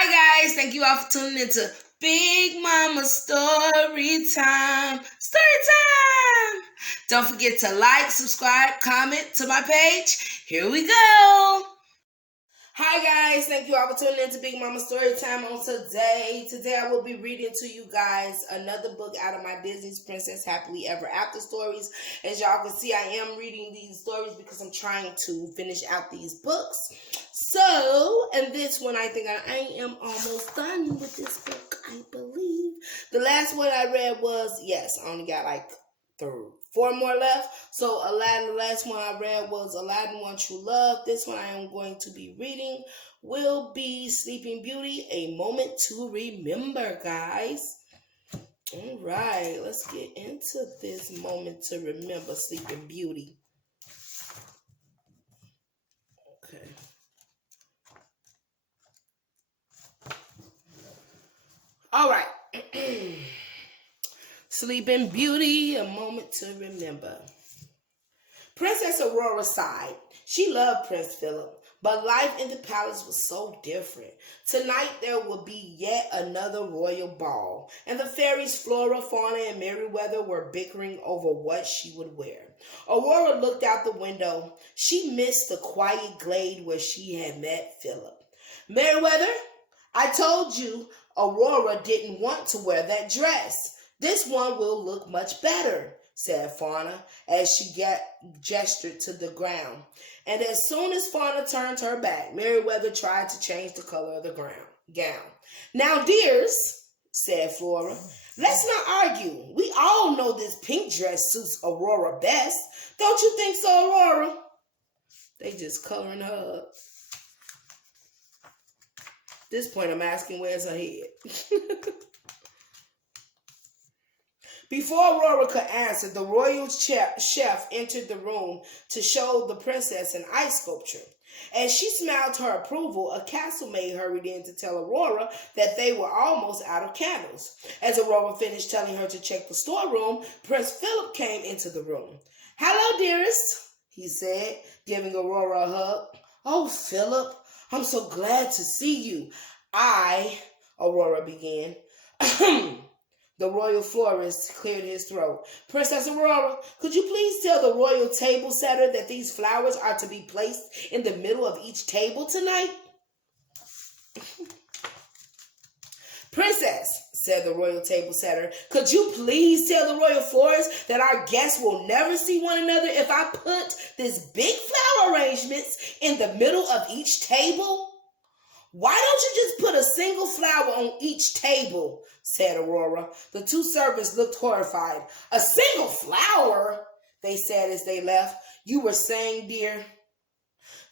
Hi guys, thank you all for tuning into Big Mama Story Time. Story Time! Don't forget to like, subscribe, comment to my page. Here we go. Hi guys, thank you all for tuning into Big Mama Story Time on today. Today I will be reading to you guys another book out of my Disney's Princess Happily Ever After stories. As y'all can see, I am reading these stories because I'm trying to finish out these books. So, and this one I think I am almost done with this book, I believe. The last one I read was, yes, I only got like 4 more left. So Aladdin, the last one I read was Aladdin One True Love. This one I am going to be reading will be Sleeping Beauty, A Moment to Remember, guys. All right, let's get into this moment to remember, Sleeping Beauty. Okay. All right. Sleeping Beauty, A Moment to Remember. Princess Aurora sighed. She loved Prince Philip, but life in the palace was so different. Tonight there would be yet another royal ball, and the fairies Flora, Fauna, and Merryweather were bickering over what she would wear. Aurora looked out the window. She missed the quiet glade where she had met Philip. Merryweather, I told you Aurora didn't want to wear that dress. This one will look much better, said Fauna as she gestured to the ground. And as soon as Fauna turned her back, Merryweather tried to change the color of the gown. Now, dears, said Flora, let's not argue. We all know this pink dress suits Aurora best. Don't you think so, Aurora? They just coloring her up. At this point, I'm asking, where's her head? Before Aurora could answer, the royal chef entered the room to show the princess an ice sculpture. As she smiled her approval, a castle maid hurried in to tell Aurora that they were almost out of candles. As Aurora finished telling her to check the storeroom, Prince Philip came into the room. "Hello, dearest," he said, giving Aurora a hug. "Oh, Philip, I'm so glad to see you. Aurora began. The royal florist cleared his throat. "Princess Aurora, could you please tell the royal table setter that these flowers are to be placed in the middle of each table tonight?" "Princess," said the royal table setter, "could you please tell the royal florist that our guests will never see one another if I put this big flower arrangements in the middle of each table?" "Why don't you just put a single flower on each table?" said Aurora. The two servants looked horrified. "A single flower?" they said as they left. "You were saying, dear?"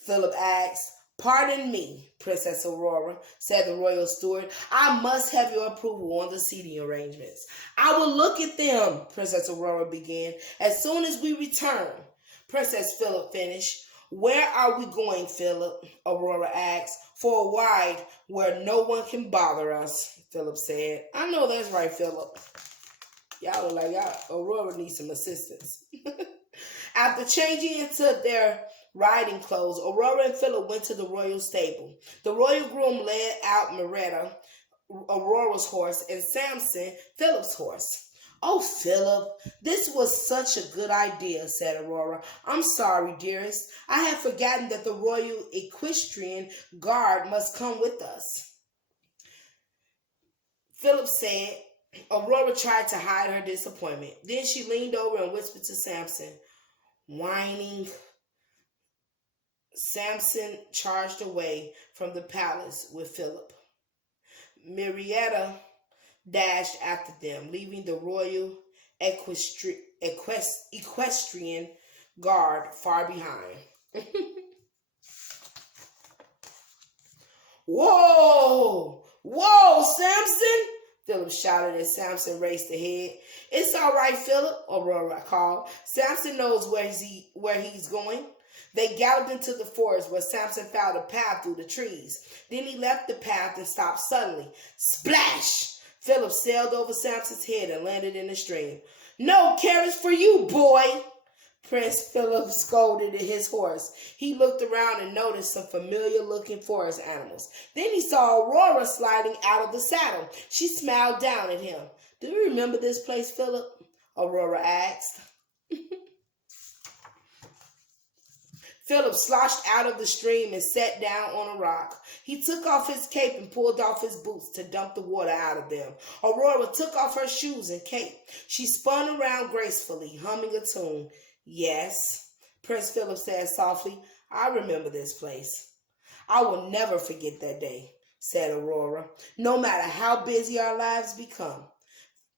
Philip asked. "Pardon me, Princess Aurora," said the royal steward. "I must have your approval on the seating arrangements." "I will look at them," Princess Aurora began, "as soon as we return." Princess Philip finished. "Where are we going, Philip?" Aurora asked. "For a ride where no one can bother us," Philip said. "I know that's right, Philip. Y'all look like Aurora needs some assistance." After changing into their riding clothes, Aurora and Philip went to the royal stable. The royal groom led out Meretta, Aurora's horse, and Samson, Philip's horse. "Oh, Philip, this was such a good idea," said Aurora. "I'm sorry, dearest. I had forgotten that the royal equestrian guard must come with us." Philip said. Aurora tried to hide her disappointment. Then she leaned over and whispered to Samson. Whining, Samson charged away from the palace with Philip. Merryweather dashed after them, leaving the royal equestrian guard far behind. "Whoa! Whoa, Samson!" Philip shouted as Samson raced ahead. "It's all right, Philip," Aurora called. "Samson knows where he's going." They galloped into the forest where Samson found a path through the trees. Then he left the path and stopped suddenly. Splash! Philip sailed over Samson's head and landed in the stream. "No carrots for you, boy!" Prince Philip scolded at his horse. He looked around and noticed some familiar-looking forest animals. Then he saw Aurora sliding out of the saddle. She smiled down at him. "Do you remember this place, Philip?" Aurora asked. Philip sloshed out of the stream and sat down on a rock. He took off his cape and pulled off his boots to dump the water out of them. Aurora took off her shoes and cape. She spun around gracefully, humming a tune. "Yes," Prince Philip said softly, "I remember this place." "I will never forget that day," said Aurora, "no matter how busy our lives become."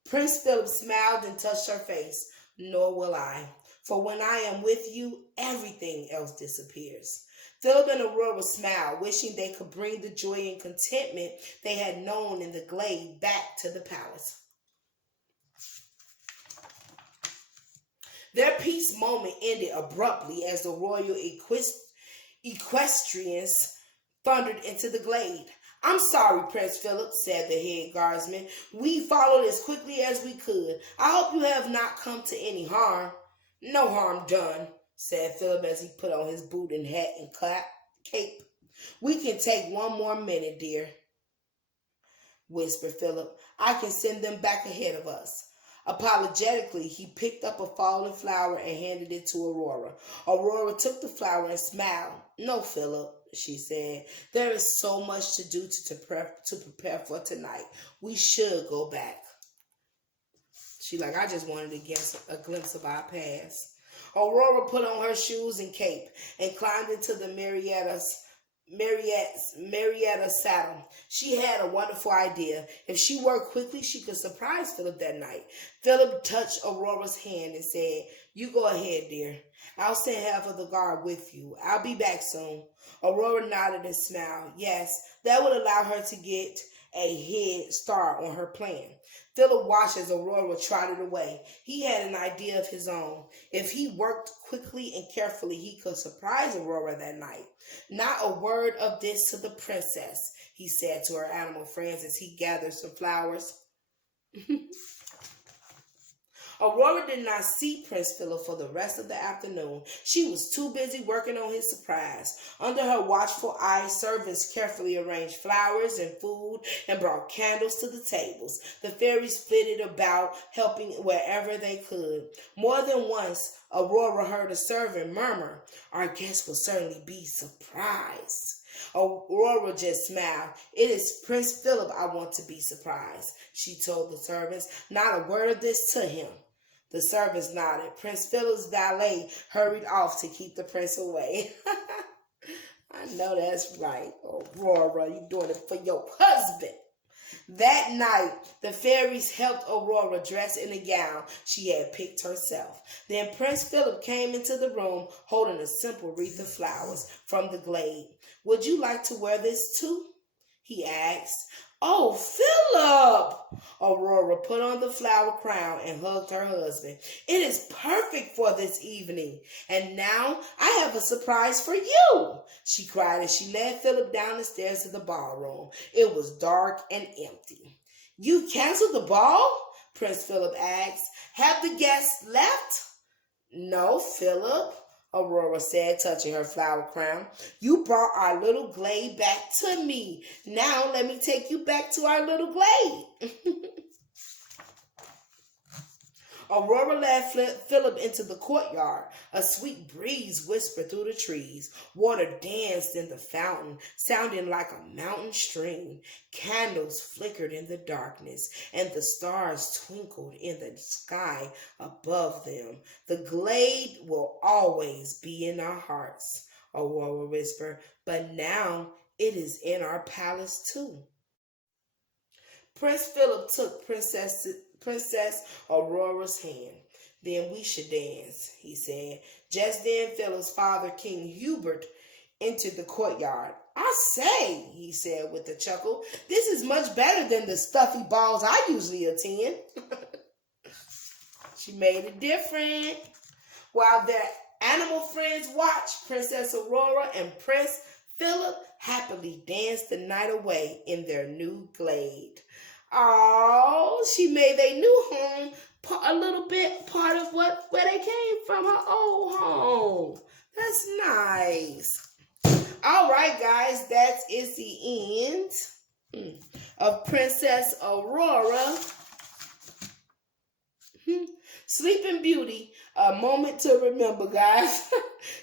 Prince Philip smiled and touched her face. "Nor will I. For when I am with you, everything else disappears." Philip and Aurora smiled, wishing they could bring the joy and contentment they had known in the glade back to the palace. Their peace moment ended abruptly as the royal equestrians thundered into the glade. "I'm sorry, Prince Philip," said the head guardsman. "We followed as quickly as we could. I hope you have not come to any harm." "No harm done," said Philip as he put on his boot and hat and cape. "We can take one more minute, dear," whispered Philip. "I can send them back ahead of us." Apologetically, he picked up a fallen flower and handed it to Aurora. Aurora took the flower and smiled. "No, Philip," she said. "There is so much to do to prepare for tonight. We should go back." She I just wanted to get a glimpse of our past. Aurora put on her shoes and cape and climbed into the Marietta saddle. She had a wonderful idea. If she worked quickly, she could surprise Philip that night. Philip touched Aurora's hand and said, "You go ahead, dear. I'll send half of the guard with you. I'll be back soon." Aurora nodded and smiled. Yes, that would allow her to get a head start on her plan. Philip watched as Aurora trotted away. He had an idea of his own. If he worked quickly and carefully, he could surprise Aurora that night. "Not a word of this to the princess," he said to her animal friends as he gathered some flowers. Aurora did not see Prince Philip for the rest of the afternoon. She was too busy working on his surprise. Under her watchful eyes, servants carefully arranged flowers and food and brought candles to the tables. The fairies flitted about, helping wherever they could. More than once, Aurora heard a servant murmur, "Our guests will certainly be surprised." Aurora just smiled. "It is Prince Philip I want to be surprised," she told the servants. "Not a word of this to him." The servants nodded. Prince Philip's valet hurried off to keep the prince away. I know that's right, Aurora. You're doing it for your husband. That night, the fairies helped Aurora dress in a gown she had picked herself. Then Prince Philip came into the room holding a simple wreath of flowers from the glade. "Would you like to wear this too?" he asked. "Oh, Philip!" Aurora put on the flower crown and hugged her husband. "It is perfect for this evening. And now I have a surprise for you," she cried as she led Philip down the stairs to the ballroom. It was dark and empty. "You canceled the ball?" Prince Philip asked. "Have the guests left?" "No, Philip," Aurora said, touching her flower crown. "You brought our little glade back to me. Now let me take you back to our little glade." Aurora led Philip into the courtyard. A sweet breeze whispered through the trees. Water danced in the fountain, sounding like a mountain stream. Candles flickered in the darkness, and the stars twinkled in the sky above them. "The glade will always be in our hearts," Aurora whispered, "but now it is in our palace too." Prince Philip took Princess Aurora's hand. "Then we should dance," he said. Just then Philip's father, King Hubert, entered the courtyard. "I say," he said with a chuckle, "this is much better than the stuffy balls I usually attend." She made it different. While their animal friends watched, Princess Aurora and Prince Philip happily danced the night away in their new glade. Oh, she made their new home a little bit part of where they came from, her old home. That's nice. All right, guys, that is the end of Princess Aurora. Sleeping Beauty, a moment to remember, guys.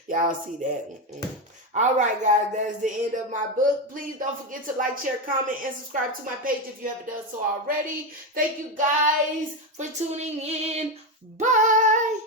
Y'all see that? All right, guys, that's the end of my book. Please don't forget to like, share, comment, and subscribe to my page if you haven't done so already. Thank you, guys, for tuning in. Bye.